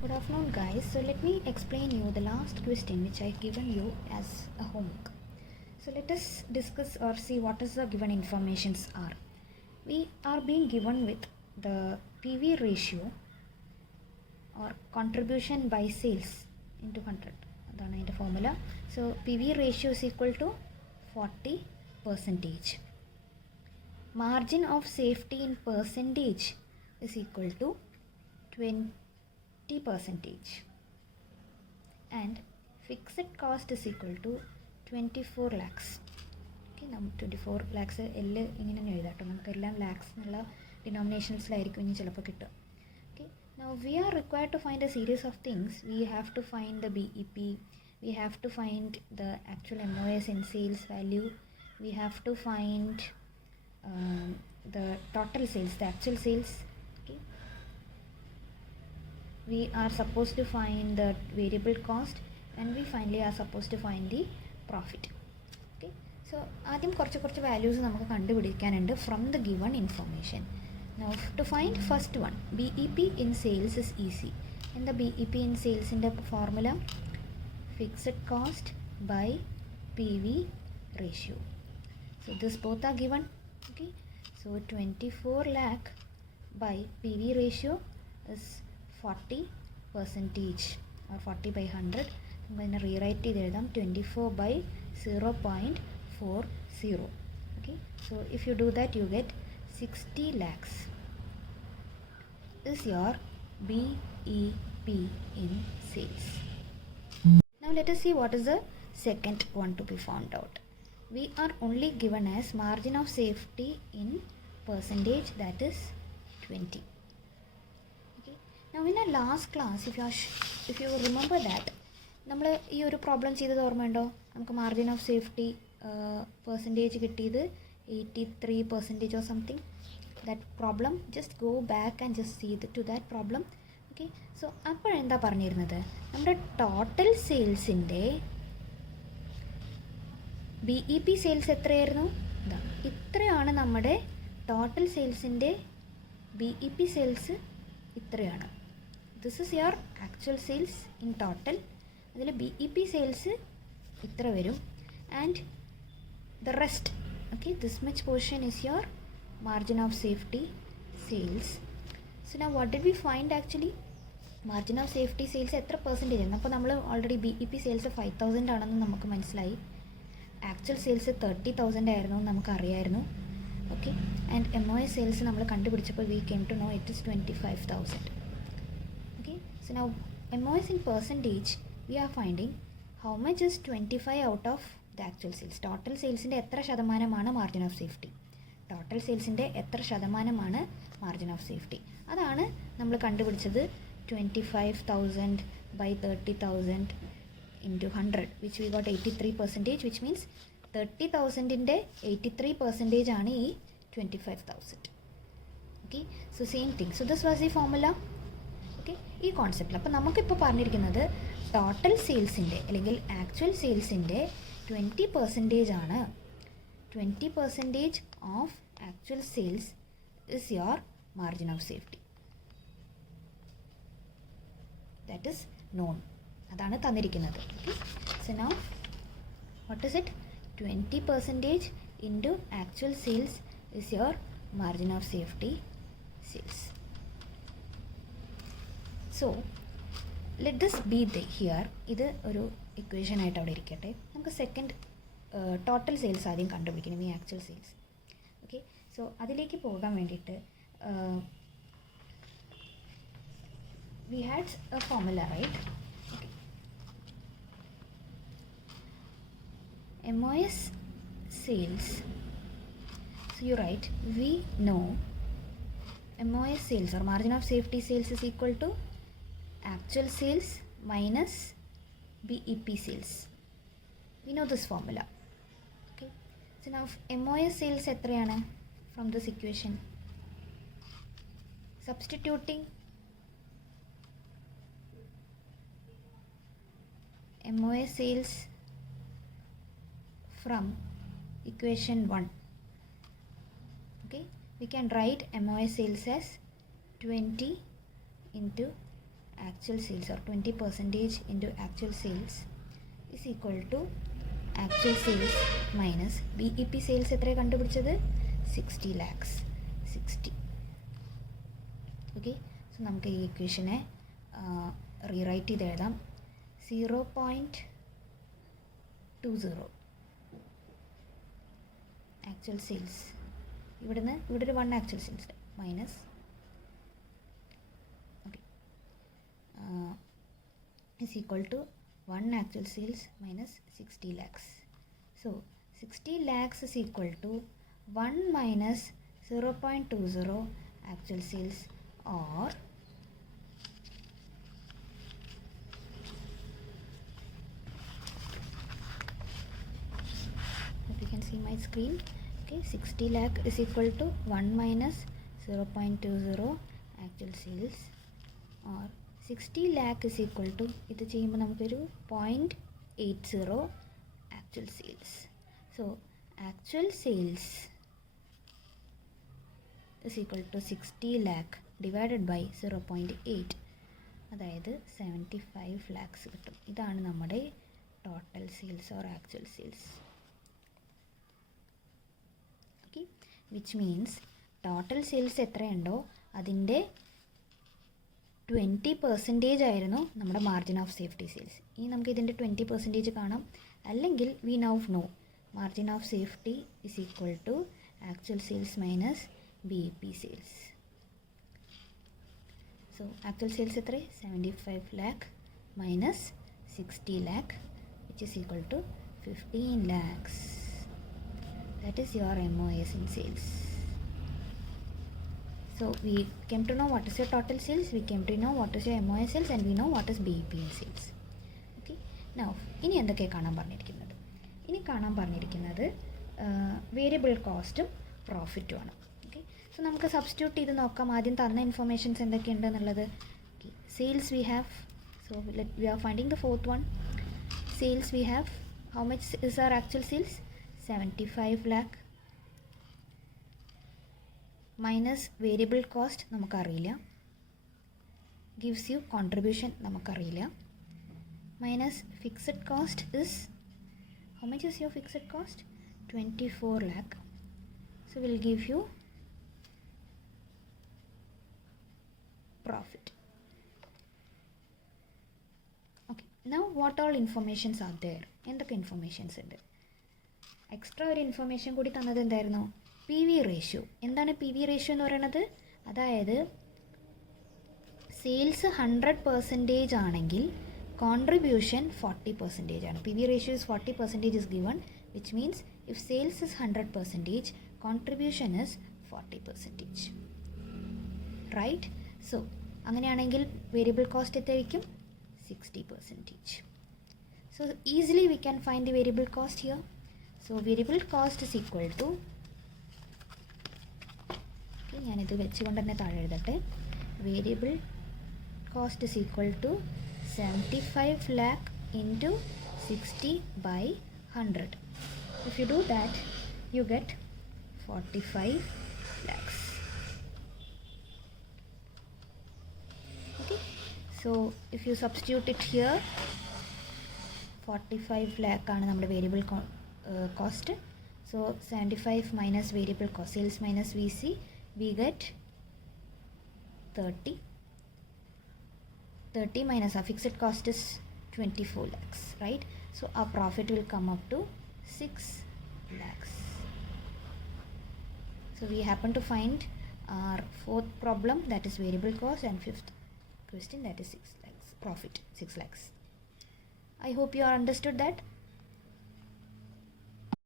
Good afternoon, guys. So let me explain you the last question which I given you as a homework. So let us discuss or see what is the given informations are. We are being given with the PV ratio or contribution by sales into 100. That's the formula. So PV ratio is equal to 40%. Margin of safety in percentage is equal to 20%, and fixed cost is equal to 24 lakhs. Okay, 24 lakhs L ഇങ്ങനെ എഴുതാട്ടോ, നമുക്കെല്ലാം ലാക്സ് എന്നുള്ള ഡിനോമിനേഷൻസിലായിരിക്കും ഇനി ചിലപ്പോൾ കിട്ടുക. Okay, now we are required to find a series of things. We have to find the BEP, we have to find the actual MOS in sales value, we have to find the total sales, the actual sales. Okay, we are supposed to find the variable cost, and we finally are supposed to find the profit. Okay, so ആദ്യം കുറച്ച് values നമുക്ക് കണ്ടുപിടിക്കാനുണ്ട് from the given information. Now to find first one, BEP in sales is easy. And the BEP in sales in the formula fixed cost by PV ratio. So this both are given. Okay, so 24 lakh by PV ratio is 40% or 40 by 100. I'm going to rewrite it 24 by 0.40. Okay, so if you do that, you get 60 lakhs is your BEP in sales. Now let us see what is the second one to be found out. We are only given as margin of safety in percentage, that is 20. Okay, now in our last class, if you remember that, നമ്മൾ ഈ ഒരു പ്രോബ്ലം ചെയ്തത് ഓർമ്മയുണ്ടോ? നമുക്ക് margin of safety percentage കിട്ടിയത് 83% or something. That problem, just go back and just see to that problem. Okay, so അപ്പോഴെന്താ പറഞ്ഞിരുന്നത്? നമ്മുടെ ടോട്ടൽ സെയിൽസിൻ്റെ BEP സെയിൽസ് എത്രയായിരുന്നു? ഇത്രയാണ് നമ്മുടെ ടോട്ടൽ സെയിൽസിൻ്റെ BEP സെയിൽസ്, ഇത്രയാണ്. This is your actual sales in total. അതിൽ BEP സെയിൽസ് ഇത്ര വരും, and the rest, okay, this much portion is your margin of safety sales. So now what did we find actually? Margin of safety sales എത്ര പെർസെൻറ്റേജ് ആണ്? അപ്പോൾ നമ്മൾ already BEP sales 5000 ആണെന്ന് നമുക്ക് മനസ്സിലായി. ആക്ച്വൽ സെയിൽസ് 30,000 ആയിരുന്നു നമുക്കറിയായിരുന്നു. ഓക്കെ, ആൻഡ് MOS സെയിൽസ് നമ്മൾ കണ്ടുപിടിച്ചപ്പോൾ we came to know it is 25,000. Okay, so now MOS in percentage we are finding how much is 25 out of the actual sales. Total സെയിൽസിൻ്റെ എത്ര ശതമാനമാണ് മാർജിൻ ഓഫ് സേഫ്റ്റി? ടോട്ടൽ സെയിൽസിൻ്റെ എത്ര ശതമാനമാണ് margin of safety? അതാണ് നമ്മൾ കണ്ടുപിടിച്ചത്. 25,000 by 30,000 into 100, which we got 83%, which means 30,000ൻ്റെ 83% ആണ് ഈ 25,000. Okay, so same thing. So this was the formula. Okay, ഈ കോൺസെപ്റ്റിൽ അപ്പോൾ നമുക്കിപ്പോൾ പറഞ്ഞിരിക്കുന്നത് ടോട്ടൽ സെയിൽസിൻ്റെ അല്ലെങ്കിൽ ആക്ച്വൽ സെയിൽസിൻ്റെ 20% ആണ്. 20% of actual sales is your margin of safety. That is known. അതാണ് തന്നിരിക്കുന്നത്. Okay, so now what is it? 20% into actual sales is your margin of safety sales. So let this B here. ഇത് ഒരു ഇക്വേഷൻ ആയിട്ട് അവിടെ ഇരിക്കട്ടെ. നമുക്ക് second total sales ആദ്യം കണ്ടുപിടിക്കണം, ഈ ആക്ച്വൽ സെയിൽസ്. ഓക്കെ, സോ അതിലേക്ക് പോകാൻ വേണ്ടിയിട്ട് we had a formula, right? Okay, MOS sales. So you write, we know MOS sales or margin of safety sales is equal to actual sales minus BEP sales. We know this formula. Okay, so now MOS sales എത്രയാണ് from this equation? Substituting MOS sales from equation 1. Okay, we can write MOS sales as 20 into actual sales or 20% into actual sales is equal to actual sales minus BEP sales എത്രയാണ് കണ്ടുപിടിച്ചത് 60 lakhs 60. Okay, so നമുക്ക് ഈ ഇക്വേഷനെ റീറൈറ്റ് ചെയ്ത് എഴുതാം. 0.20 actual sales, ഇവിടെ ഒരു 1 actual sales minus is equal to 1 actual sales minus 60 lakhs. So 60 lakhs is equal to 1 minus 0.20 actual sales, or if you can see my screen, okay, 60 lakh is equal to 1 minus 0.20 actual sales, or 60 lakh is equal to ഇത് ചെയ്യുമ്പോൾ നമുക്കൊരു 0.80 actual sales. So actual sales is equal to 60 lakh divided by 0.8, അതായത് 75 lakhs കിട്ടും. ഇതാണ് നമ്മുടെ total sales or actual sales. Okay, which means total sales എത്രയുണ്ടോ അതിൻ്റെ 20% ആയിരുന്നു നമ്മുടെ മാർജിൻ ഓഫ് സേഫ്റ്റി സെയിൽസ്. ഇനി നമുക്ക് ഇതിൻ്റെ 20% കാണാം, അല്ലെങ്കിൽ we now know margin of safety is equal to actual sales minus BEP sales. So actual sales എത്ര? 75 lakh minus 60 lakh which is equal to 15 lakhs. That is your MOS in sales. So we came to know what is your total sales, we came to know what is your MOS sales, and we know what is BEP in sales. Okay, now ഇനി എന്തൊക്കെ കാണാൻ പറഞ്ഞിരിക്കുന്നത്? ഇനി കാണാൻ പറഞ്ഞിരിക്കുന്നത് വേരിയബിൾ കോസ്റ്റും പ്രോഫിറ്റും ആണ്. ഓക്കെ, സോ നമുക്ക് സബ്സ്റ്റിറ്റ്യൂട്ട് ചെയ്ത് നോക്കാം. ആദ്യം തന്ന ഇൻഫർമേഷൻസ് എന്തൊക്കെയുണ്ടെന്നുള്ളത്. Sales we have, so we are finding the fourth one. Sales we have, how much is our actual sales? 75 lakh minus variable cost നമുക്കറിയില്ല, ഗിവ്സ് യു കോൺട്രിബ്യൂഷൻ നമുക്കറിയില്ല, minus fixed cost is, how much is your fixed cost? 24 lakh. So we'll give you profit. Okay, now what all informations are there? എന്തൊക്കെ ഇൻഫർമേഷൻസ് ഉണ്ട്? എക്സ്ട്രാ ഒരു ഇൻഫർമേഷൻ കൂടി തന്നത് എന്തായിരുന്നു? PV ratio. എന്താണ് PV ratio എന്ന് പറയുന്നത്? അതായത് സെയിൽസ് 100% ആണെങ്കിൽ കോൺട്രിബ്യൂഷൻ 40% ആണ്. PV ratio is 40% is given, which means if sales is 100%, contribution is 40%. Right? So അങ്ങനെയാണെങ്കിൽ വേരിയബിൾ കോസ്റ്റ് എത്രയായിരിക്കും? 60%. So easily we can find the variable cost here. So variable cost is equal to, ഞാനിത് വെച്ചുകൊണ്ട് തന്നെ താഴെ എഴുതട്ടെ. Variable cost is equal to 75 lakh into 60 by 100. If you do that, you get 45 lakhs. Okay, so if you substitute it here, 45 lakh ആണ് നമ്മുടെ variable cost. So 75 minus variable cost, sales minus VC, we get 30. 30 minus our fixed cost is 24 lakhs, right? So our profit will come up to 6 lakhs. So we happen to find our fourth problem, that is variable cost, and fifth question, that is 6 lakhs profit, 6 lakhs. I hope you are understood that.